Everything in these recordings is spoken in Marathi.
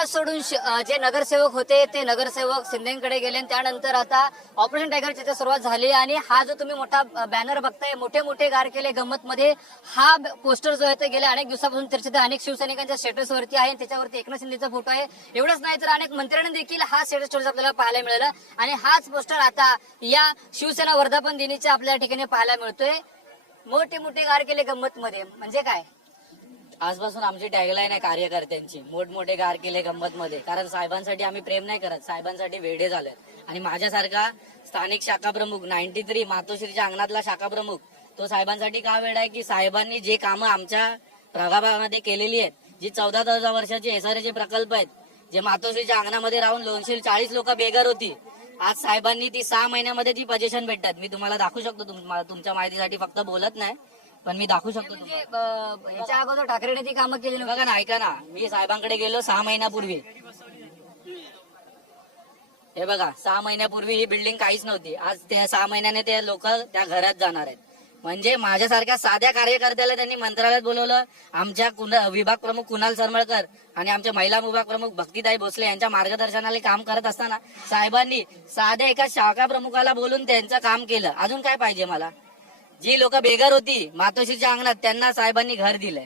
शिवसेना सोडून जे नगरसेवक होते ते नगरसेवक शिंदेकडे गेले आणि त्यानंतर आता ऑपरेशन टायगरची इथे सुरुवात झाली आणि हा जो तुम्ही मोठा बॅनर बघताय, मोठे मोठे गार केले गंमत मध्ये, हा पोस्टर जो आहे ते गेल्या अनेक दिवसापासून चर्चेत आहे. अनेक शिवसैनिकांच्या स्टेटस वरती आहे, त्याच्यावरती एकनाथ शिंदेचा फोटो आहे. एवढंच नाही तर अनेक मंत्र्यांनी देखील हा स्टेटस आपल्याला पाहायला मिळाला आणि हाच पोस्टर आता या शिवसेना वर्धापन दिनीच्या आपल्या ठिकाणी पाहायला मिळतोय. मोठे मोठे गार केले गंमत मध्ये म्हणजे काय? आजपासून आमची टॅगलाईन आहे कार्यकर्त्यांची, मोठमोठे गार केले गंमत मध्ये. कारण साहेबांसाठी आम्ही प्रेम नाही करत, साहेबांसाठी वेडे झालोय. आणि माझ्यासारखा स्थानिक शाखा प्रमुख 93 मातोश्रीच्या अंगणातला शाखा प्रमुख तो साहेबांसाठी का वेडा आहे की साहेबांनी जे कामं आमच्या प्रभागामध्ये केलेली आहेत, जी 14,000 वर्षाची एसआरएचे प्रकल्प आहेत, जे मातोश्रीच्या अंगणामध्ये राहून 240 लोक बेघर होती, आज साहेबांनी ती 6 महिन्यामध्ये ती पोझिशन भेटतात. मी तुम्हाला दाखवू शकतो, तुमच्या माहितीसाठी फक्त बोलत नाही पण मी दाखवू शकतो. म्हणजे याच्या अगोदर ठाकरेने ती कामं केली बघा ना, ऐका ना, मी साहेबांकडे गेलो 6 महिन्यापूर्वी. हे बघा, 6 महिन्यापूर्वी ही बिल्डिंग काहीच नव्हती. आज त्या 6 महिन्याने ते लोक त्या घरात जाणार आहेत. म्हणजे माझ्यासारख्या साध्या कार्यकर्त्याला त्यांनी मंत्रालयात बोलवलं. आमच्या विभाग प्रमुख कुणाल सरमळकर आणि आमच्या महिला विभाग प्रमुख भक्तीताई भोसले यांच्या मार्गदर्शनाने काम करत असताना साहेबांनी साध्या एका शाखा प्रमुखाला बोलून त्यांचं काम केलं. अजून काय पाहिजे मला? जी लोक बेघर होती मातोश्रीच्या अंगणात त्यांना साहेबांनी घर दिलंय.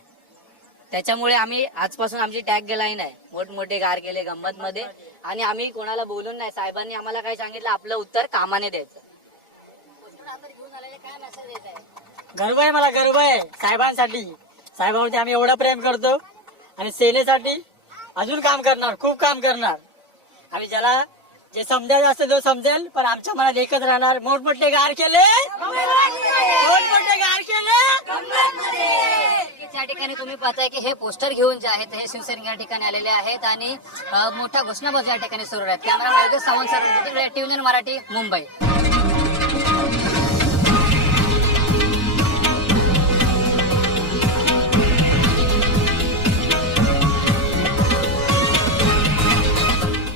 त्याच्यामुळे आम्ही आजपासून आमची टॅग लाईन आहे, मोठमोठे गार केले गंमत मध्ये. आणि आम्ही कोणाला बोलून नाही, साहेबांनी आम्हाला काय सांगितलं, आपलं उत्तर कामाने द्यायचं. गर्व आहे, मला गर्व आहे साहेबांसाठी. साहेबांवरती आम्ही एवढं प्रेम करतो आणि सेनेसाठी अजून काम करणार, खूप काम करणार. आम्ही ज्याला जे समजायचं असतं तो समजेल, पण आमच्या मनात एकच राहणार. मोठमोठे गार केले, मोठमोठे गार केले. त्या ठिकाणी तुम्ही पाहताय की हे पोस्टर घेऊन जे आहेत हे शिवसैनिक या ठिकाणी आलेले आहेत आणि मोठा घोषणाबाजी या ठिकाणी सुरू आहेत. Camera Yogesh Sawant sir, TV Marathi, Mumbai.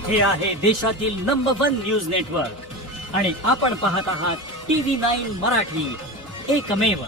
हे आहे देशातील नंबर 1 न्यूज नेटवर्क आणि आपण पाहत आहात TV9 मराठी, एकमेव.